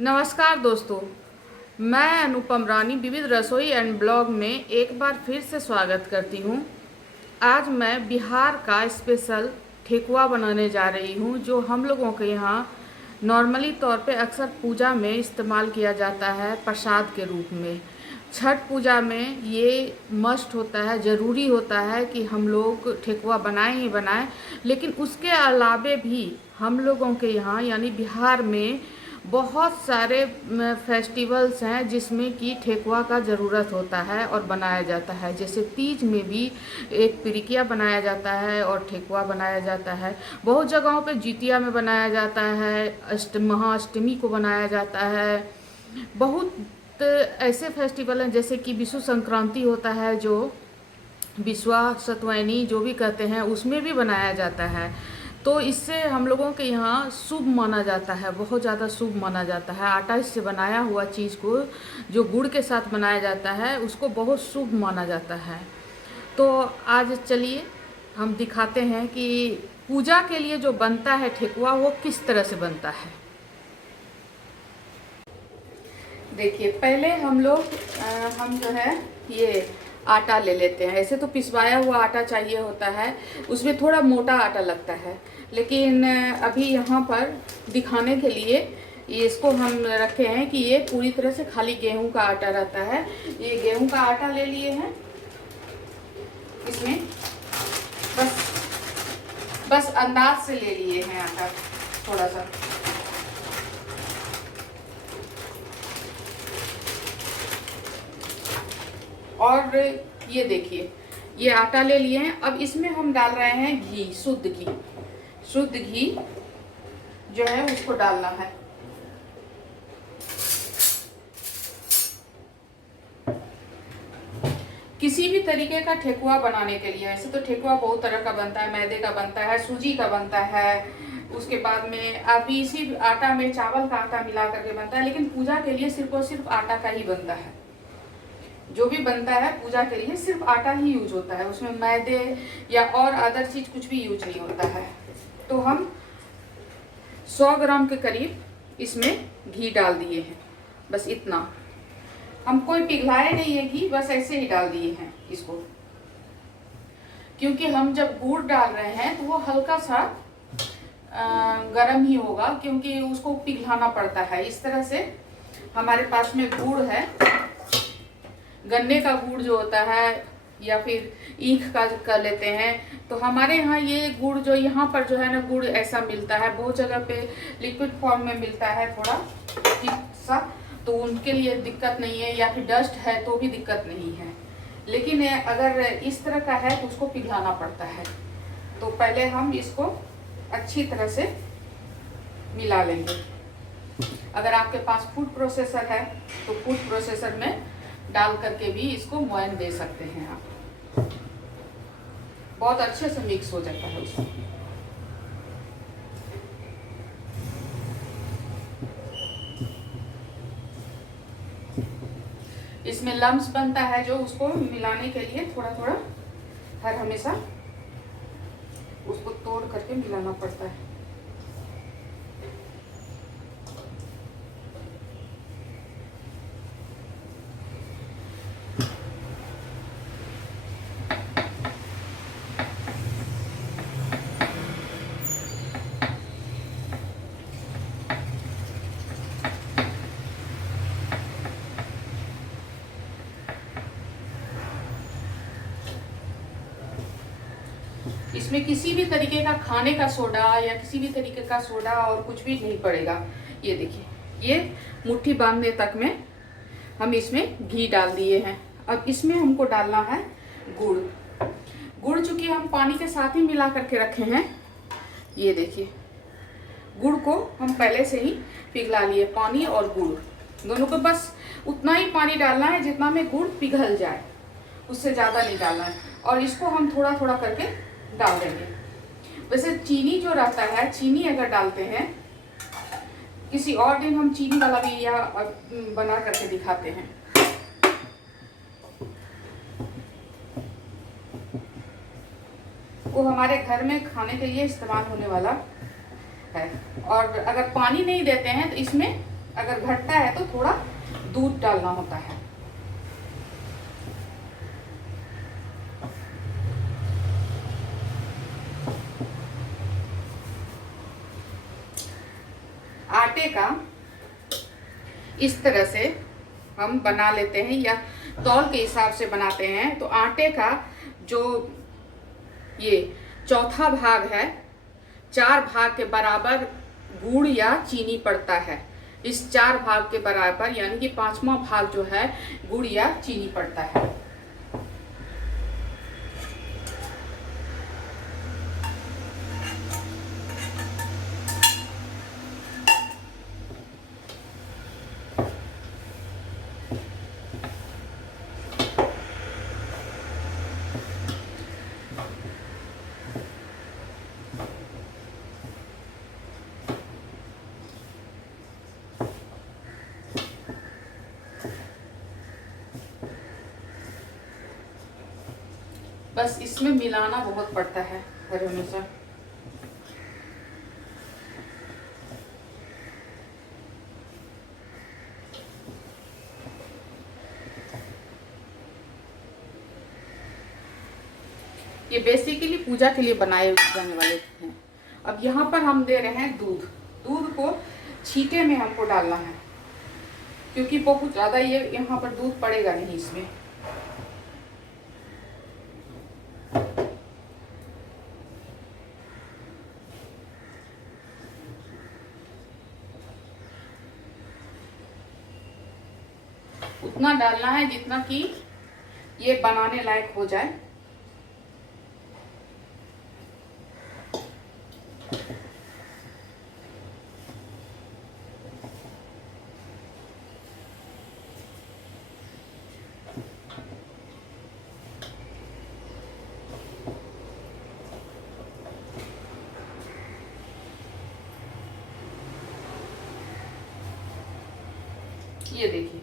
नमस्कार दोस्तों, मैं अनुपम रानी विविध रसोई एंड ब्लॉग में एक बार फिर से स्वागत करती हूँ। आज मैं बिहार का स्पेशल ठेकुआ बनाने जा रही हूँ, जो हम लोगों के यहाँ नॉर्मली तौर पे अक्सर पूजा में इस्तेमाल किया जाता है प्रसाद के रूप में। छठ पूजा में ये मस्ट होता है, ज़रूरी होता है कि हम लोग ठेकुआ बनाएं ही बनाएं। लेकिन उसके अलावे भी हम लोगों के यहाँ यानी बिहार में बहुत सारे फेस्टिवल्स हैं जिसमें कि ठेकुआ का ज़रूरत होता है और बनाया जाता है। जैसे तीज में भी एक पिरिकिया बनाया जाता है और ठेकुआ बनाया जाता है। बहुत जगहों पे जितिया में बनाया जाता है, महाअष्टमी को बनाया जाता है। बहुत ऐसे फेस्टिवल हैं जैसे कि विषु संक्रांति होता है, जो बिस्वा सतवैनी जो भी कहते हैं, उसमें भी बनाया जाता है। तो इससे हम लोगों के यहाँ शुभ माना जाता है, बहुत ज़्यादा शुभ माना जाता है। आटा इससे बनाया हुआ चीज़ को जो गुड़ के साथ बनाया जाता है उसको बहुत शुभ माना जाता है। तो आज चलिए हम दिखाते हैं कि पूजा के लिए जो बनता है ठेकुआ वो किस तरह से बनता है। देखिए, पहले हम जो है ये आटा ले लेते हैं। ऐसे तो पिसवाया हुआ आटा चाहिए होता है, उसमें थोड़ा मोटा आटा लगता है, लेकिन अभी यहाँ पर दिखाने के लिए इसको हम रखे हैं कि ये पूरी तरह से खाली गेहूं का आटा रहता है। ये गेहूं का आटा ले लिए हैं, इसमें बस अंदाज से ले लिए हैं आटा थोड़ा सा। और ये देखिए, ये आटा ले लिए हैं। अब इसमें हम डाल रहे हैं घी, शुद्ध घी जो है उसको डालना है। किसी भी तरीके का ठेकुआ बनाने के लिए, ऐसे तो ठेकुआ बहुत तरह का बनता है, मैदे का बनता है, सूजी का बनता है, उसके बाद में अभी इसी आटा में चावल का आटा मिला करके बनता है। लेकिन पूजा के लिए सिर्फ और सिर्फ आटा का ही बनता है। जो भी बनता है पूजा के लिए सिर्फ आटा ही यूज होता है, उसमें मैदे या और अदर चीज कुछ भी यूज नहीं होता है। तो हम 100 ग्राम के करीब इसमें घी डाल दिए हैं, बस इतना। हम कोई पिघलाए नहीं है घी, बस ऐसे ही डाल दिए हैं इसको, क्योंकि हम जब गुड़ डाल रहे हैं तो वो हल्का सा गर्म ही होगा, क्योंकि उसको पिघलाना पड़ता है। इस तरह से हमारे पास में गुड़ है, गन्ने का गुड़ जो होता है या फिर ईख का कर लेते हैं। तो हमारे यहाँ ये गुड़ जो यहाँ पर जो है ना, गुड़ ऐसा मिलता है, बहुत जगह पे लिक्विड फॉर्म में मिलता है थोड़ा ठीक सा, तो उनके लिए दिक्कत नहीं है, या फिर डस्ट है तो भी दिक्कत नहीं है। लेकिन अगर इस तरह का है तो उसको पिघलाना पड़ता है। तो पहले हम इसको अच्छी तरह से मिला लेंगे। अगर आपके पास फूड प्रोसेसर है तो फूड प्रोसेसर में डाल करके भी इसको मोयन दे सकते हैं आप, बहुत अच्छे से मिक्स हो जाता है उसमें। इसमें लम्स बनता है जो उसको मिलाने के लिए थोड़ा थोड़ा हर हमेशा उसको तोड़ करके मिलाना पड़ता है। इसमें किसी भी तरीके का खाने का सोडा या किसी भी तरीके का सोडा और कुछ भी नहीं पड़ेगा। ये देखिए, ये मुट्ठी बांधने तक में हम इसमें घी डाल दिए हैं। अब इसमें हमको डालना है गुड़ चूंकि हम पानी के साथ ही मिला करके रखे हैं। ये देखिए, गुड़ को हम पहले से ही पिघला लिए, पानी और गुड़ दोनों को बस उतना ही पानी डालना है जितना में गुड़ पिघल जाए, उससे ज़्यादा नहीं डालना है। और इसको हम थोड़ा थोड़ा करके डाल देंगे। वैसे चीनी जो रहता है, चीनी अगर डालते हैं, किसी और दिन हम चीनी वाला भी या बना करके दिखाते हैं। वो हमारे घर में खाने के लिए इस्तेमाल होने वाला है। और अगर पानी नहीं देते हैं तो इसमें अगर घटता है तो थोड़ा दूध डालना होता है। आटे का इस तरह से हम बना लेते हैं या तौल के हिसाब से बनाते हैं। तो आटे का जो ये चौथा भाग है, 4 भाग के बराबर गुड़ या चीनी पड़ता है। इस 4 भाग के बराबर यानी कि 5वां भाग जो है गुड़ या चीनी पड़ता है। बस इसमें मिलाना बहुत पड़ता है हर हमेशा। ये बेसिकली पूजा के लिए बनाए जाने वाले हैं। अब यहाँ पर हम दे रहे हैं दूध। दूध को छींटे में हमको डालना है, क्योंकि बहुत ज़्यादा ये यहाँ पर दूध पड़ेगा नहीं इसमें। उतना डालना है जितना कि ये बनाने लायक हो जाए। ये देखिए,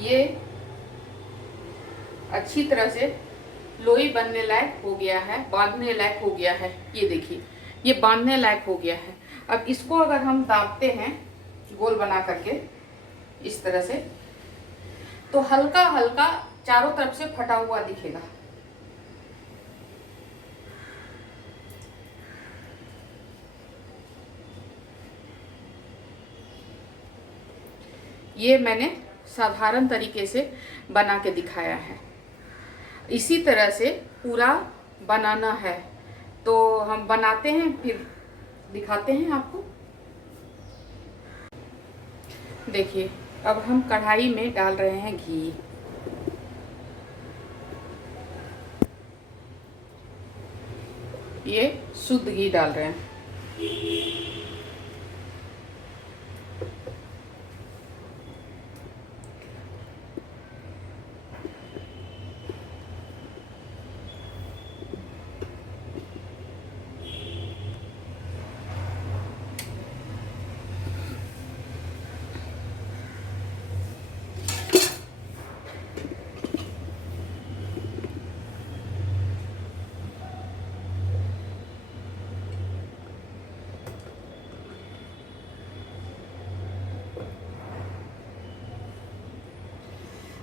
ये अच्छी तरह से लोई बनने लायक हो गया है, बांधने लायक हो गया है। ये देखिए, ये बांधने लायक हो गया है। अब इसको अगर हम दाबते हैं गोल बना करके इस तरह से, तो हल्का हल्का चारों तरफ से फटा हुआ दिखेगा। ये मैंने साधारण तरीके से बना के दिखाया है। इसी तरह से पूरा बनाना है। तो हम बनाते हैं फिर दिखाते हैं आपको। देखिए, अब हम कढ़ाई में डाल रहे हैं घी। ये शुद्ध घी डाल रहे हैं।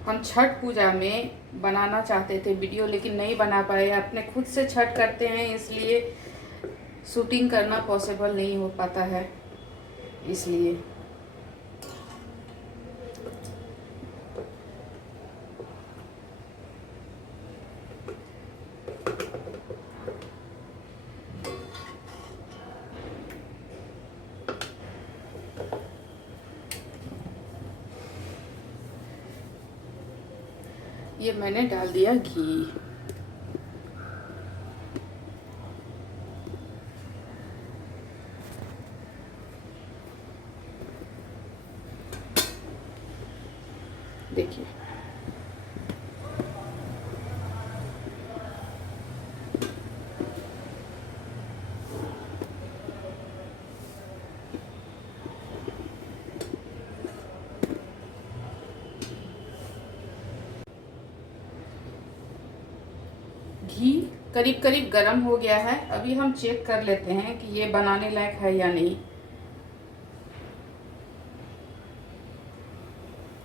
हम छठ पूजा में बनाना चाहते थे वीडियो, लेकिन नहीं बना पाए। अपने खुद से छठ करते हैं, इसलिए शूटिंग करना पॉसिबल नहीं हो पाता है। इसलिए ये मैंने डाल दिया घी। देखिए, घी करीब करीब गर्म हो गया है। अभी हम चेक कर लेते हैं कि ये बनाने लायक है या नहीं।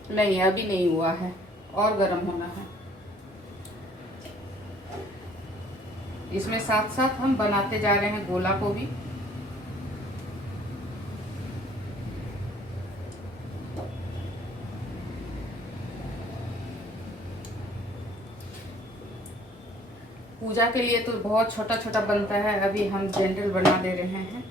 नहीं, अभी नहीं हुआ है, और गर्म होना है। इसमें साथ साथ हम बनाते जा रहे हैं गोला को भी। पूजा के लिए तो बहुत छोटा छोटा बनता है, अभी हम जनरल बना दे रहे हैं।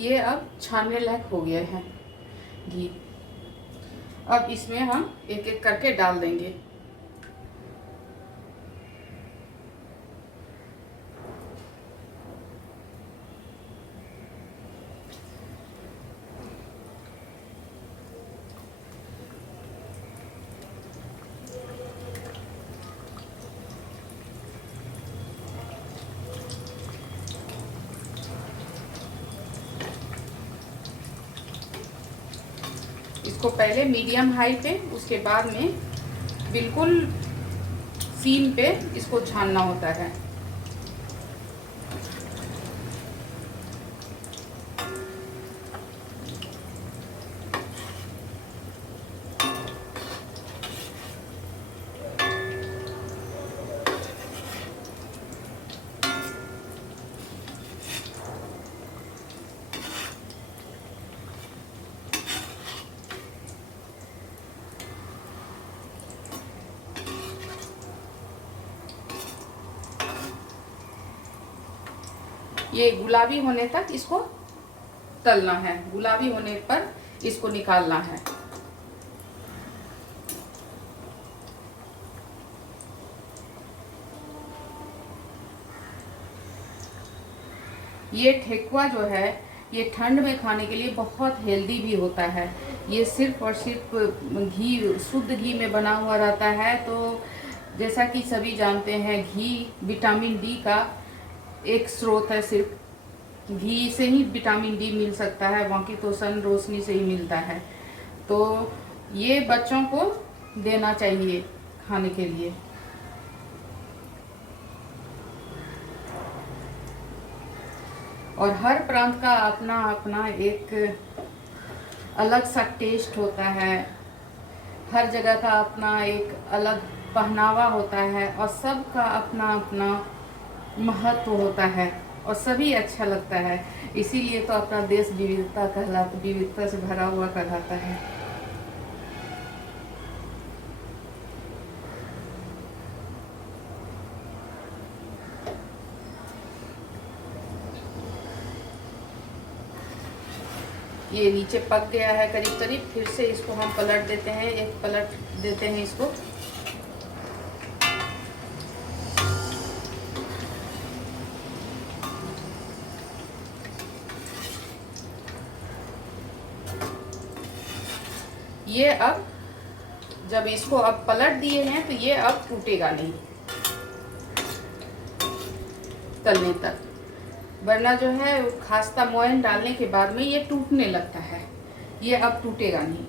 ये अब छानने लायक हो गया है घी। अब इसमें हम एक एक करके डाल देंगे। इसको पहले मीडियम हाई पे, उसके बाद में बिल्कुल सीम पे इसको छानना होता है। ये गुलाबी होने तक इसको तलना है, गुलाबी होने पर इसको निकालना है। ये ठेकुआ जो है ये ठंड में खाने के लिए बहुत हेल्दी भी होता है। ये सिर्फ और सिर्फ घी, शुद्ध घी में बना हुआ रहता है। तो जैसा कि सभी जानते हैं, घी विटामिन डी का एक स्रोत है। सिर्फ घी से ही विटामिन डी मिल सकता है, बाकी तो सन रोशनी से ही मिलता है। तो ये बच्चों को देना चाहिए खाने के लिए। और हर प्रांत का अपना अपना एक अलग सा टेस्ट होता है, हर जगह का अपना एक अलग पहनावा होता है, और सबका अपना अपना महत्व होता है, और सभी अच्छा लगता है। इसीलिए तो अपना देश विविधता कहलाता, विविधता से भरा हुआ कहलाता है। ये नीचे पक गया है करीब करीब। फिर से इसको हम पलट देते हैं, एक पलट देते हैं इसको। ये अब जब इसको अब पलट दिए हैं तो ये अब टूटेगा नहीं तलने तक, वरना जो है खास्ता मोयन डालने के बाद में ये टूटने लगता है। ये अब टूटेगा नहीं।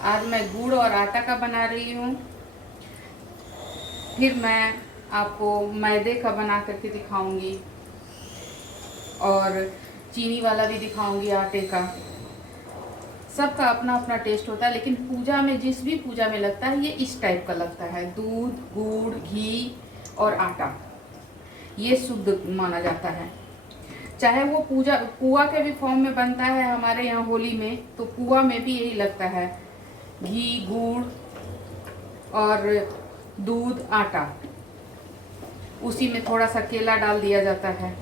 आज मैं गुड़ और आटा का बना रही हूँ। फिर मैं आपको मैदे का बना करके दिखाऊंगी, और चीनी वाला भी दिखाऊंगी, आटे का। सबका अपना अपना टेस्ट होता है, लेकिन पूजा में, जिस भी पूजा में लगता है, ये इस टाइप का लगता है। दूध, गुड़, घी और आटा, ये शुद्ध माना जाता है। चाहे वो पुआ के भी फॉर्म में बनता है हमारे यहाँ होली में, तो पुआ में भी यही लगता है, घी, गुड़ और दूध, आटा। उसी में थोड़ा सा केला डाल दिया जाता है।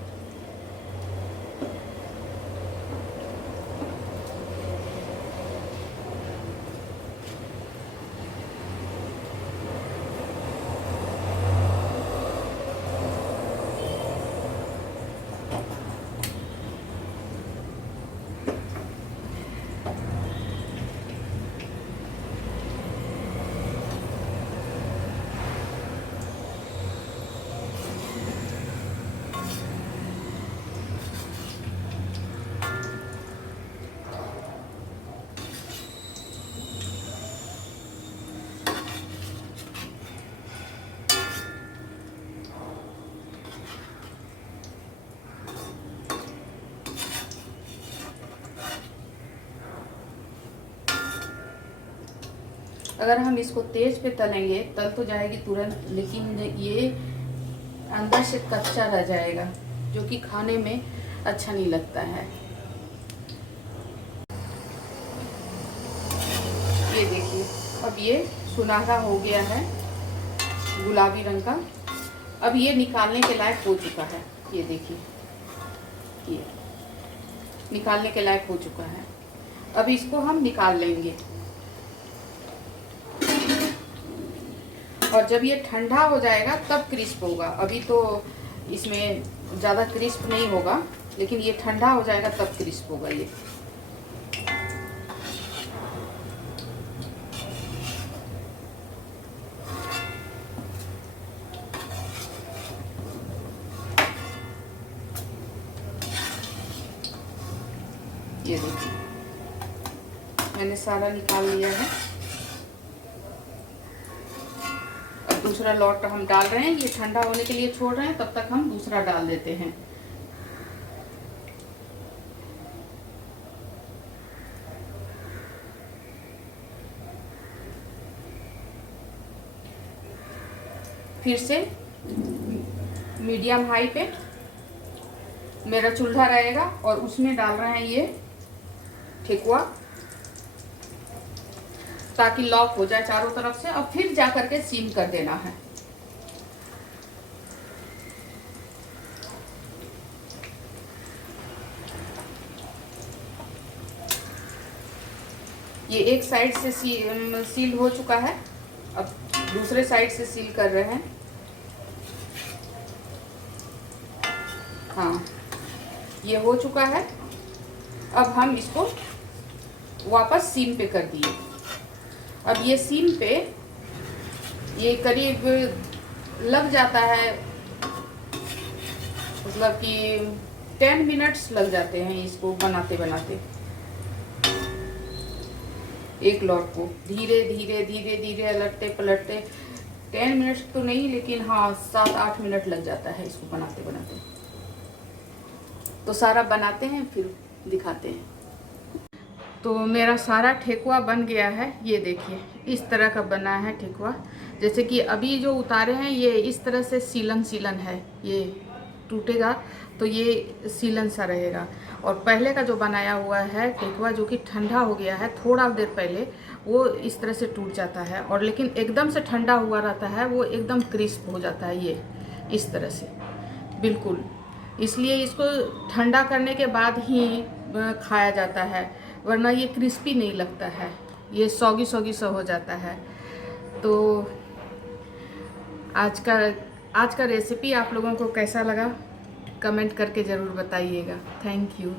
अगर हम इसको तेज पे तलेंगे तल तो जाएगी तुरंत, लेकिन ये अंदर से कच्चा रह जाएगा, जो कि खाने में अच्छा नहीं लगता है। ये देखिए, अब ये सुनहरा हो गया है, गुलाबी रंग का। अब ये निकालने के लायक हो चुका है। ये देखिए, ये निकालने के लायक हो चुका है। अब इसको हम निकाल लेंगे, और जब ये ठंडा हो जाएगा तब क्रिस्प होगा। अभी तो इसमें ज़्यादा क्रिस्प नहीं होगा, लेकिन ये ठंडा हो जाएगा तब क्रिस्प होगा। ये देखिए, मैंने सारा निकाल लिया है। अब दूसरा लॉट हम डाल रहे हैं। ये ठंडा होने के लिए छोड़ रहे हैं, तब तक हम दूसरा डाल देते हैं। फिर से मीडियम हाई पे मेरा चूल्हा रहेगा, और उसमें डाल रहे हैं ये ठेकुआ, ताकि लॉक हो जाए चारों तरफ से। और फिर जा करके सीम कर देना है। ये एक साइड से सील हो चुका है, अब दूसरे साइड से सील कर रहे हैं। हाँ, ये हो चुका है। अब हम इसको वापस सीम पे कर दिए। अब ये सीम पे ये करीब लग जाता है, मतलब कि 10 मिनट्स लग जाते हैं इसको बनाते बनाते। एक लॉट को धीरे धीरे धीरे धीरे अलटते पलटते 10 मिनट्स तो नहीं, लेकिन हाँ 7-8 मिनट लग जाता है इसको बनाते बनाते। तो सारा बनाते हैं फिर दिखाते हैं। तो मेरा सारा ठेकुआ बन गया है। ये देखिए, इस तरह का बना है ठेकुआ। जैसे कि अभी जो उतारे हैं ये इस तरह से सीलन है, ये टूटेगा तो ये सीलन सा रहेगा। और पहले का जो बनाया हुआ है ठेकुआ, जो कि ठंडा हो गया है थोड़ा देर पहले, वो इस तरह से टूट जाता है। और लेकिन एकदम से ठंडा हुआ रहता है, वो एकदम क्रिस्प हो जाता है, ये इस तरह से बिल्कुल। इसलिए इसको ठंडा करने के बाद ही खाया जाता है, वरना ये क्रिस्पी नहीं लगता है, ये सौगी सा हो जाता है। तो आज का रेसिपी आप लोगों को कैसा लगा, कमेंट करके ज़रूर बताइएगा। Thank you.